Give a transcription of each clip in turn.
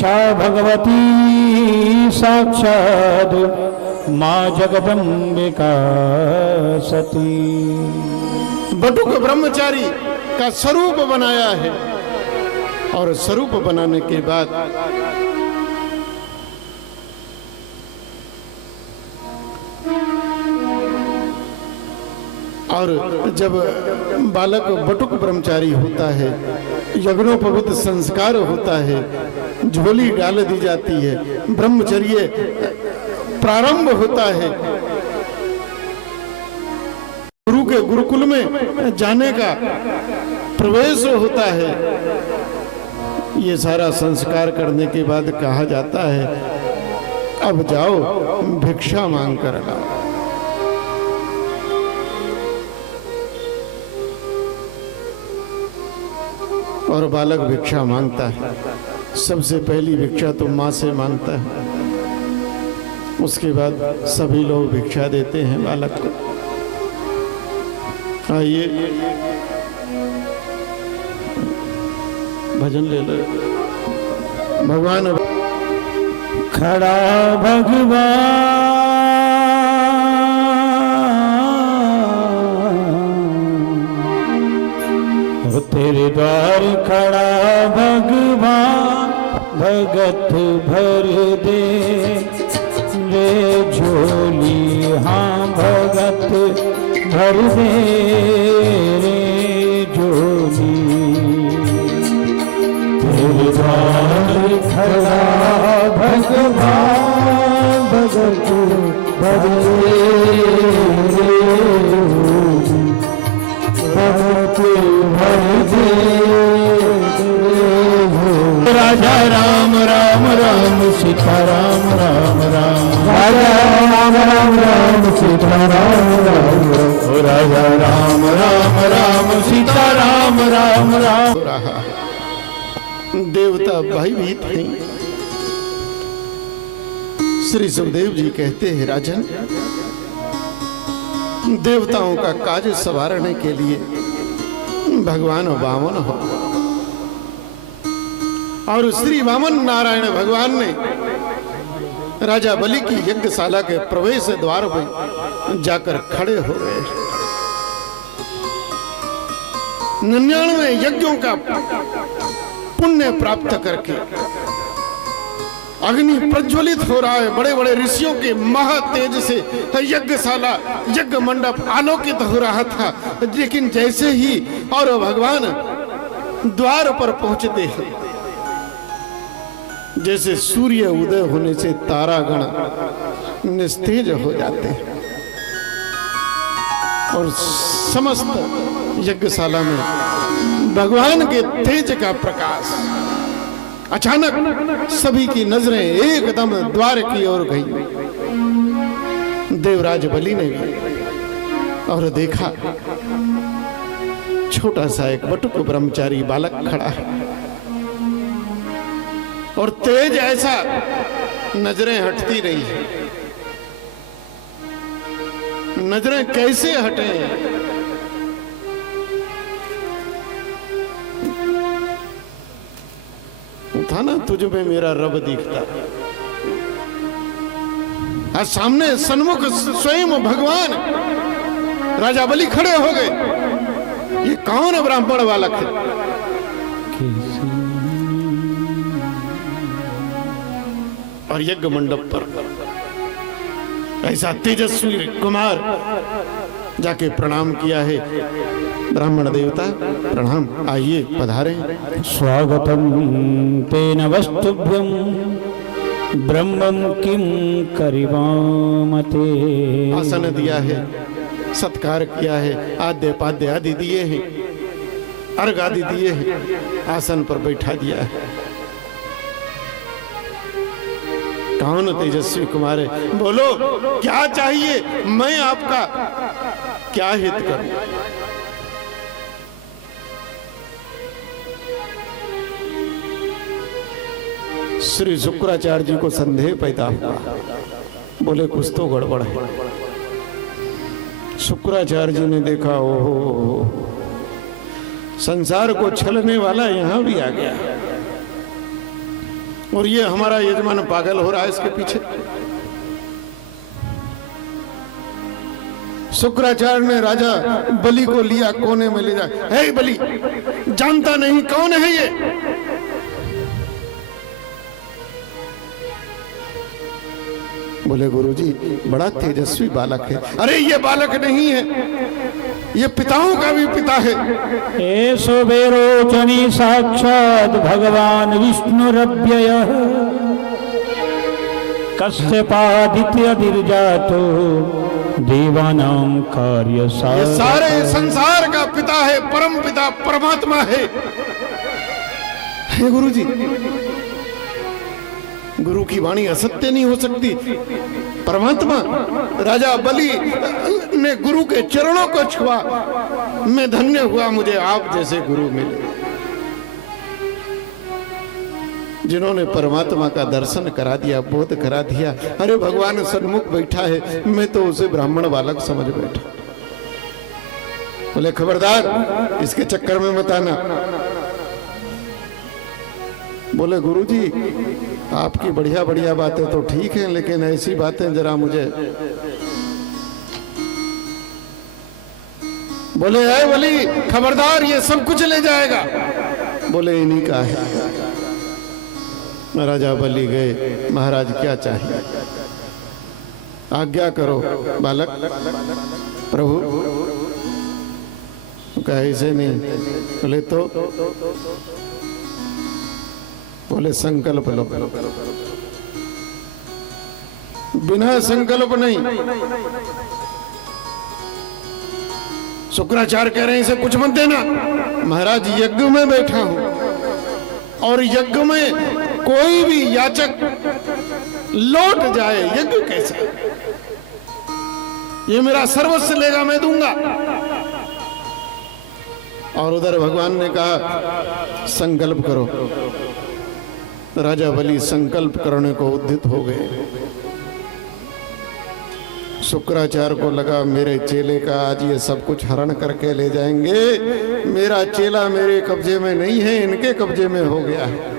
सा भगवती साक्षात् माँ जगदम्बिका सती। बटुक ब्रह्मचारी का स्वरूप बनाया है और स्वरूप बनाने के बाद और जब बालक बटुक ब्रह्मचारी होता है, यज्ञोपवीत संस्कार होता है, झोली डाल दी जाती है, ब्रह्मचर्य प्रारंभ होता है, गुरु के गुरुकुल में जाने का प्रवेश होता है, ये सारा संस्कार करने के बाद कहा जाता है अब जाओ भिक्षा मांग कर लाओ। और बालक भिक्षा मांगता है। सबसे पहली भिक्षा तो माँ से मांगता है, उसके बाद सभी लोग भिक्षा देते हैं बालक को। आइए भजन ले लो। भगवान खड़ा भगवान तेरे द्वार खड़ा भगवान, भगत भर दे रे झोली, हाँ भगत भर दे रे झोली। तेरे द्वार खड़ा भगवान, भगत भर दे रे झोली, भगत भर दे। राजा राम राम राम सीता राम राम राम, राजा राम राम राम सीता राम राम राम, राजा राम राम राम सीता राम राम राम। देवता भयभीत हैं। श्री सुखदेव जी कहते हैं राजन, देवताओं का काज संवारने के लिए भगवान वामन हो, और श्री वामन नारायण भगवान ने राजा बलि की यज्ञशाला के प्रवेश द्वार में जाकर खड़े हो गए। 99 यज्ञों का पुण्य प्राप्त करके अग्नि प्रज्वलित हो रहा है, बड़े बड़े ऋषियों के महा तेज से यज्ञशाला यज्ञ मंडप आलोकित हो रहा था। लेकिन जैसे ही और भगवान द्वार पर पहुंचते हैं, जैसे सूर्य उदय होने से तारागण निस्तेज हो जाते हैं और समस्त यज्ञशाला में भगवान के तेज का प्रकाश। अचानक सभी की नजरें एकदम द्वार की ओर गई। देवराज बलि ने भी और देखा छोटा सा एक बटुक ब्रह्मचारी बालक खड़ा है और तेज ऐसा नजरें हटती रही है। नजरें कैसे हटे? था ना तुझ में मेरा रब दिखता। आज सामने सन्मुख स्वयं भगवान राजा बलि खड़े हो गए। ये कौन ब्राह्मण बालक है? और यज्ञ मंडप पर ऐसा तेजस्वी कुमार जाके प्रणाम किया है। ब्राह्मण देवता प्रणाम, आइए पधारे। स्वागतम तेन वस्तुभ्यं ब्रह्मं किं करिवामते। आसन दिया है, सत्कार किया है, आद्य पाद्य आदि दिए हैं, अर्घ आदि दिए हैं, आसन पर बैठा दिया है। कौन तेजस्वी कुमार है? बोलो क्या चाहिए, मैं आपका क्या हित करूं? श्री शुक्राचार्य जी को संदेह पैदा हुआ। बोले कुछ तो गड़बड़ है। शुक्राचार्य जी ने देखा, ओहो संसार को छलने वाला यहां भी आ गया। और ये हमारा यजमान पागल हो रहा है इसके पीछे। शुक्राचार्य ने राजा बलि को लिया, कोने में ले जाए, हे बलि, जानता नहीं कौन है ये? बोले गुरुजी बड़ा तेजस्वी बालक है। अरे ये बालक नहीं है, ये पिताओं का भी पिता है। एषो वेरोचनी साक्षात् भगवान विष्णुरव्ययः कश्यपादित्यधिर्जातो देवानां कार्य ये सारे संसार का पिता है, परम पिता परमात्मा है। हे गुरुजी, गुरु की वाणी असत्य नहीं हो सकती। परमात्मा राजा बलि ने गुरु के चरणों को छुआ, मैं धन्य हुआ, मुझे आप जैसे गुरु मिले जिन्होंने परमात्मा का दर्शन करा दिया, बोध करा दिया। अरे भगवान सन्मुख बैठा है, मैं तो उसे ब्राह्मण बालक समझ बैठा। बोले खबरदार, इसके चक्कर में मत आना। बोले गुरुजी आपकी बढ़िया बढ़िया बातें तो ठीक हैं, लेकिन ऐसी बातें जरा मुझे। बोले ऐ बलि खबरदार, ये सब कुछ ले जाएगा। बोले इन्हीं का है। राजा बलि गए, महाराज क्या चाहिए? आज्ञा करो बालक। प्रभु कहा ऐसे नहीं। बोले तो? बोले संकल्प लो। बिना संकल्प नहीं। शुक्राचार्य कह रहे हैं इसे कुछ मत देना। महाराज यज्ञ में बैठा हूं और यज्ञ में कोई भी याचक लौट जाए, यज्ञ कैसा? ये मेरा सर्वस्व लेगा, मैं दूंगा। और उधर भगवान ने कहा संकल्प करो। राजा बलि संकल्प करने को उद्यत हो गए। शुक्राचार्य को लगा मेरे चेले का आज ये सब कुछ हरण करके ले जाएंगे। मेरा चेला मेरे कब्जे में नहीं है, इनके कब्जे में हो गया है।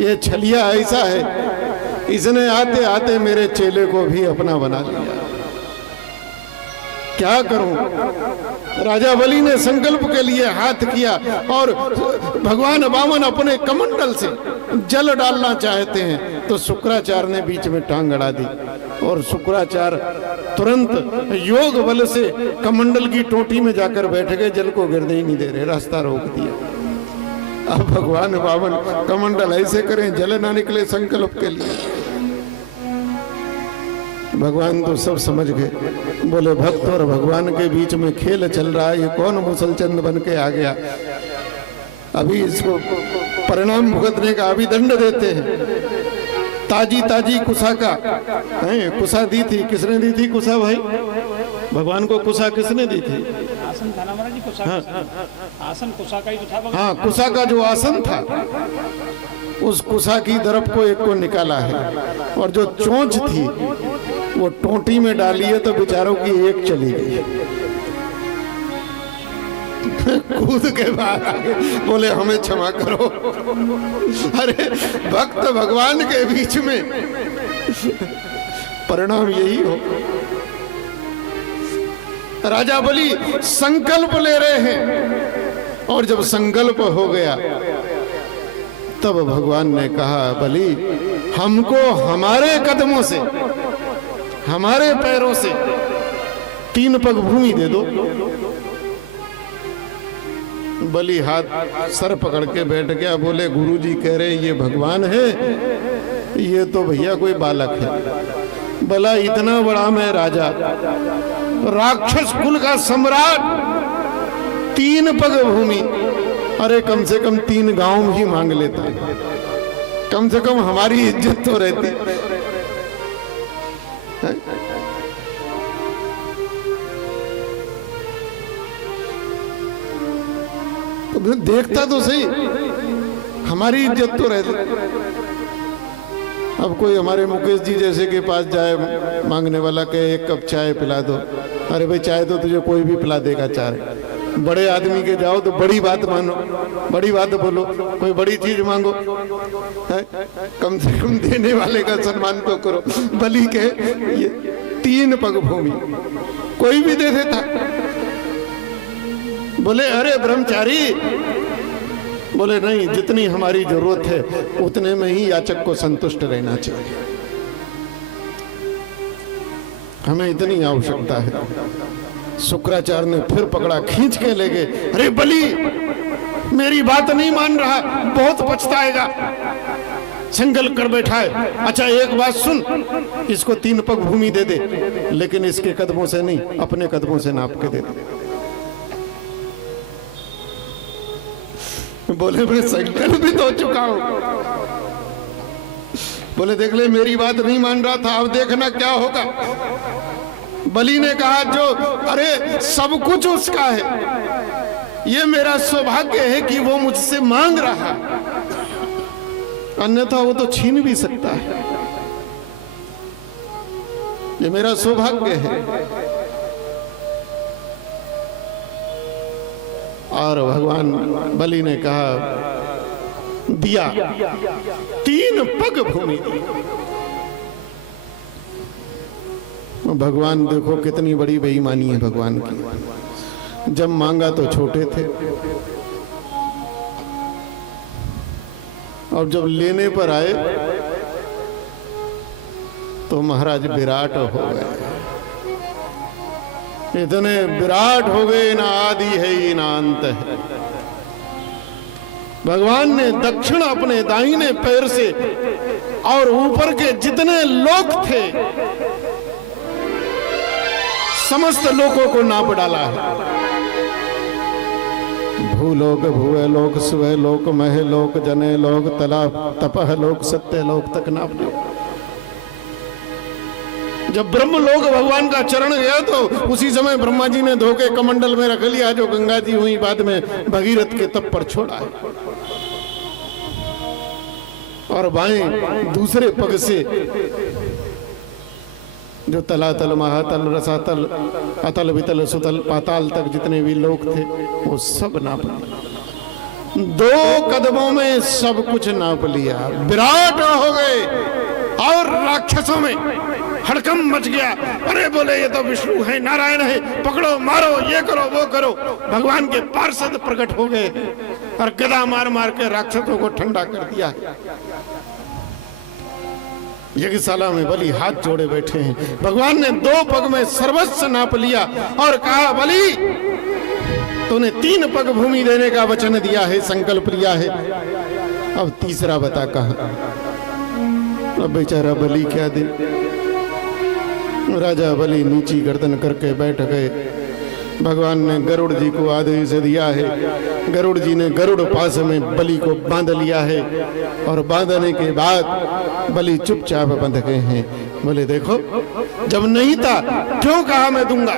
ये छलिया ऐसा है, इसने आते आते मेरे चेले को भी अपना बना लिया। क्या करूं? राजा बलि ने संकल्प के लिए हाथ किया और भगवान वामन अपने कमंडल से जल डालना चाहते हैं तो शुक्राचार्य ने बीच में टांग अड़ा दी और शुक्राचार्य तुरंत योग बल से कमंडल की टोटी में जाकर बैठ गए। जल को गिरने ही नहीं दे रहे, रास्ता रोक दिया। अब भगवान वामन कमंडल ऐसे करें जल ना निकले संकल्प के लिए। भगवान तो सब समझ गए। बोले भक्त और भगवान के बीच में खेल चल रहा है, ये कौन मुसलचंद बन के आ गया? अभी इसको परिणाम भुगतने का अभी दंड देते हैं। ताजी ताजी कुसा का है, कुसा दी थी। किसने दी थी कुसा भाई? भगवान को कुसा किसने दी थी? आसन था ना महाराज जी, कुसा। हाँ। आसन कुसा का ही तो था भगवान। हाँ, कुसा का जो आसन था उस कुसा की तरफ को एक को निकाला है और जो चोंच थी वो टोटी में डाली है तो बेचारों की एक चली गई। कूद के बाहर आ गए। बोले हमें क्षमा करो। अरे भक्त भगवान के बीच में परिणाम यही हो। राजा बलि संकल्प ले रहे हैं और जब संकल्प हो गया तब भगवान ने कहा बलि हमको हमारे कदमों से, हमारे पैरों से 3 पग भूमि दे दो। बलि हाथ सर पकड़ के बैठ गया। बोले गुरुजी कह रहे ये भगवान है, ये तो भैया कोई बालक है। भला इतना बड़ा मैं राजा, राक्षस कुल का सम्राट, 3 पग भूमि। अरे कम से कम 3 गांव भी मांग लेता, कम से कम हमारी इज्जत तो रहती। तो देखता तो सही, हमारी इज्जत तो रहती। अब कोई हमारे मुकेश जी जैसे के पास जाए मांगने वाला, कहे 1 कप चाय पिला दो। अरे भाई चाय तो तुझे कोई भी पिला देगा, चाय बड़े आदमी के जाओ तो बड़ी बात मानो, बड़ी बात बोलो, कोई बड़ी चीज मांगो, है? कम से कम देने वाले का सम्मान तो करो। बलि के ये 3 पग भूमि कोई भी दे देता। बोले अरे ब्रह्मचारी, बोले नहीं, जितनी हमारी जरूरत है उतने में ही याचक को संतुष्ट रहना चाहिए, हमें इतनी आवश्यकता है। शुक्राचार्य ने फिर पकड़ा, खींच के ले गए। अरे बलि मेरी बात नहीं मान रहा, बहुत पछताएगा, संकल्प कर बैठा है। अच्छा एक बात सुन, इसको 3 पग भूमि दे दे, लेकिन इसके कदमों से नहीं, अपने कदमों से नाप के दे दे। बोले मैं संकल्प भी तो चुका हूं। बोले देख ले, मेरी बात नहीं मान रहा था, अब देखना क्या होगा। बलि ने कहा जो, अरे सब कुछ उसका है, ये मेरा सौभाग्य है कि वो मुझसे मांग रहा, अन्यथा वो तो छीन भी सकता है, ये मेरा सौभाग्य है। और भगवान बलि ने कहा, दिया, 3 पग भूमि दी। भगवान देखो कितनी बड़ी बेईमानी है भगवान की। जब मांगा तो छोटे थे, और जब लेने पर आए तो महाराज विराट हो गए। इतने विराट हो गए, ना आदि है ना अंत है। भगवान ने दक्षिण अपने दाहिने पैर से और ऊपर के जितने लोक थे समस्त लोकों को नाप डाला है। भूलोक, भुवे लोक, सुवे लोक, मह लोक, जने लोक, तला तपह लोक, सत्य लोक तक नाप लो। जब ब्रह्म लोक भगवान का चरण गया तो उसी समय ब्रह्मा जी ने धोके कमंडल में रख लिया, जो गंगा जी हुई बाद में भगीरथ के तप पर छोड़ा है। और बाएं दूसरे पग से जो तलातल, महातल, रसातल, अतल, वितल, सुतल, पाताल तक जितने भी लोक थे वो सब नाप लिया। 2 कदमों में सब कुछ नाप लिया, विराट हो गए। और राक्षसों में हड़कम मच गया। अरे बोले ये तो विष्णु है, नारायण है, पकड़ो मारो, ये करो वो करो। भगवान के पार्षद प्रकट हो गए और गदा मार मार के राक्षसों को ठंडा कर दिया। यज्ञशाला में बलि हाथ जोड़े बैठे हैं। भगवान ने 2 पग में सर्वस्व नाप लिया और कहा, बलि तूने 3 पग भूमि देने का वचन दिया है, संकल्प लिया है, अब तीसरा बता कहां। अब बेचारा बलि क्या दे। राजा बलि नीची गर्दन करके बैठ गए। भगवान ने गरुड़ जी को आदेश दिया है। गरुड़ जी ने गरुड़ पास में बलि को बांध लिया है और बांधने के बाद बलि चुपचाप बंध गए हैं। बोले देखो, जब नहीं था क्यों कहा मैं दूंगा।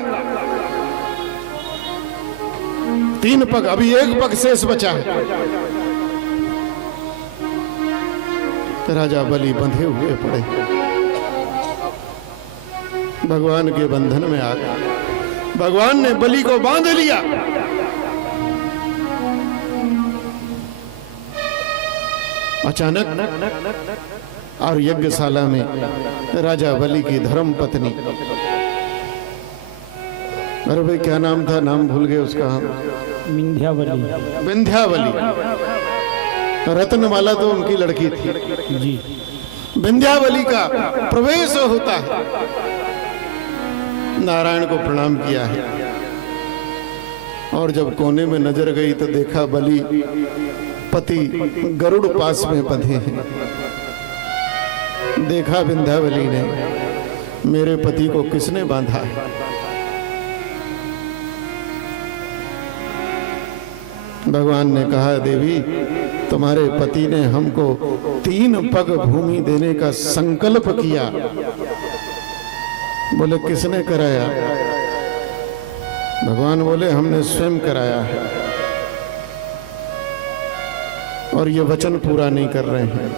3 पग, अभी 1 पग शेष बचा है। राजा बलि बंधे हुए पड़े, भगवान के बंधन में आ गए। भगवान ने बलि को बांध लिया। अचानक और यज्ञशाला में राजा बलि की धर्म पत्नी, अरे भाई क्या नाम था, नाम भूल गए उसका हम, विंध्यावली। विंध्यावली। रत्नमाला तो उनकी लड़की थी जी। विंध्यावली का प्रवेश होता है। नारायण को प्रणाम किया है और जब कोने में नजर गई तो देखा बलि पति गरुड़ पास में बंधे हैं। देखा विंध्यावली ने, मेरे पति को किसने बांधा है। भगवान ने कहा, देवी तुम्हारे पति ने हमको 3 पग भूमि देने का संकल्प किया। बोले किसने कराया। भगवान बोले हमने स्वयं कराया है और ये वचन पूरा नहीं कर रहे हैं।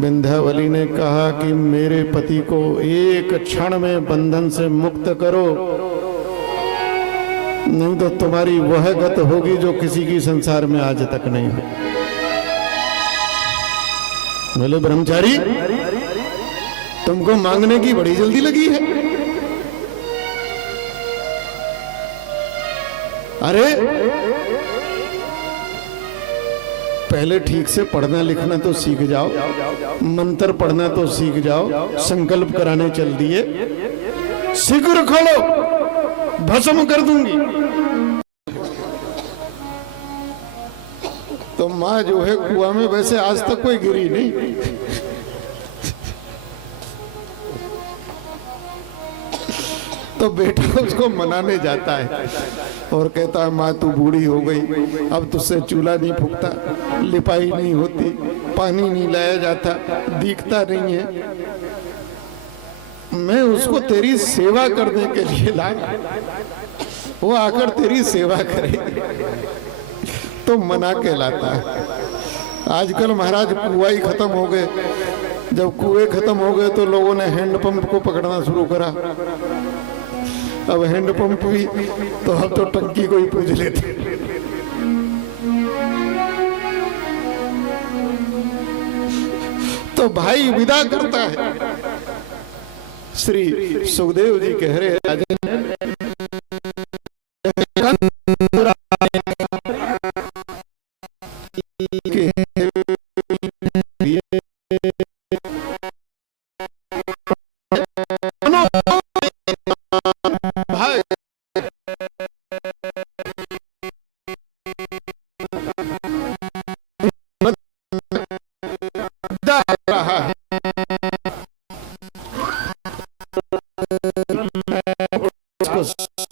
विंध्यावली ने कहा कि मेरे पति को एक क्षण में बंधन से मुक्त करो। नहीं तो तुम्हारी वह गत होगी जो किसी की संसार में आज तक नहीं हुई। बोले ब्रह्मचारी, तुमको मांगने की बड़ी जल्दी लगी है। अरे पहले ठीक से पढ़ना लिखना तो सीख जाओ, मंत्र पढ़ना तो सीख जाओ, संकल्प कराने चल दिए, शीघ्र खोलो, भस्म कर दूंगी। तो माँ जो है कुआं में वैसे आज तक कोई गिरी नहीं। तो बेटा उसको मनाने जाता है और कहता है माँ तू बूढ़ी हो गई, अब तुझसे चूल्हा नहीं फूकता, लिपाई नहीं होती, पानी नहीं लाया जाता, दिखता नहीं है, मैं उसको तेरी सेवा करने के लिए लाया, वो आकर तेरी सेवा करे तो मना के लाता है। आजकल महाराज कुआं ही खत्म हो गए। जब कुएं खत्म हो गए तो लोगों ने हैंडपंप को पकड़ना शुरू करा। अब हैंडपंप भी तो अब तो टंकी को ही पूज लेते। तो भाई विदा करता है। श्री सुखदेव जी कह रहे राजन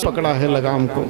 पकड़ा है लगाम को।